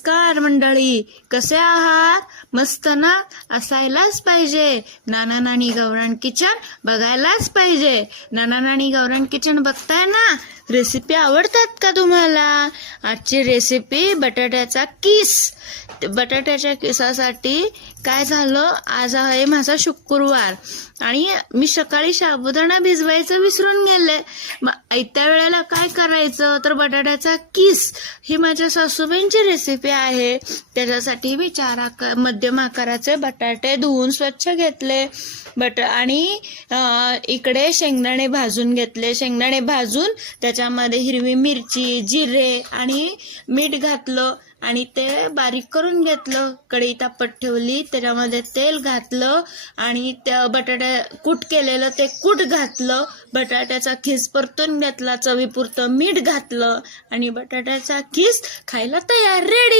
नमस्कार मंडळी, कसे आहात? मस्त ना? असायलाच पाहिजे. नाना नानी गावरान किचन बघायलाच पाहिजे. नाना नानी गावरान किचन बघताय ना? रेसिपी आवडतात का तुम्हाला? आजची रेसिपी बटाट्याचा किस. बटाट्याच्या किसासाठी काय झालं, आज आहे माझा शुक्रवार आणि मी सकाळी साबुदाणा भिजवायचं विसरून गेले. मग आयत्या वेळेला काय करायचं, तर बटाट्याचा किस ही माझ्या सासूबाईंची रेसिपी आहे. त्याच्यासाठी मी मध्यम आकाराचे बटाटे धुवून स्वच्छ घेतले. आणि इकडे शेंगदाणे भाजून घेतले. शेंगदाणे भाजून त्याच्यामध्ये हिरवी मिरची, जिरे आणि मीठ घातलं आणि ते बारीक करून घेतलं. कढई तापत ठेवली, त्याच्यामध्ये तेल घातलं आणि त्या कूट केलेलं ते कूट घातलं. बटाट्याचा खीस परतून घेतला, चवीपुरतं मीठ घातलं आणि बटाट्याचा खीस खायला तयार, रेडी.